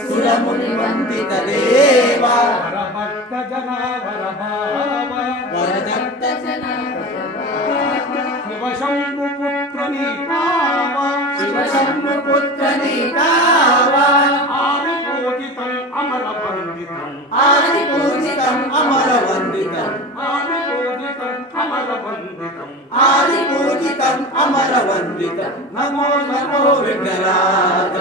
సురముని వందిత దేవా వరభక్త శివశంభుపుత్ర నీకావా శివశంభుపుత్ర నీకావా ఆదిపూజితం అమరవందితం ఆదిపూజితం అమరవందితం ఆదిపూజితం అమరవందితం ఆదిపూజితం అమరవందితం నమో నమో విఘ్నరాజ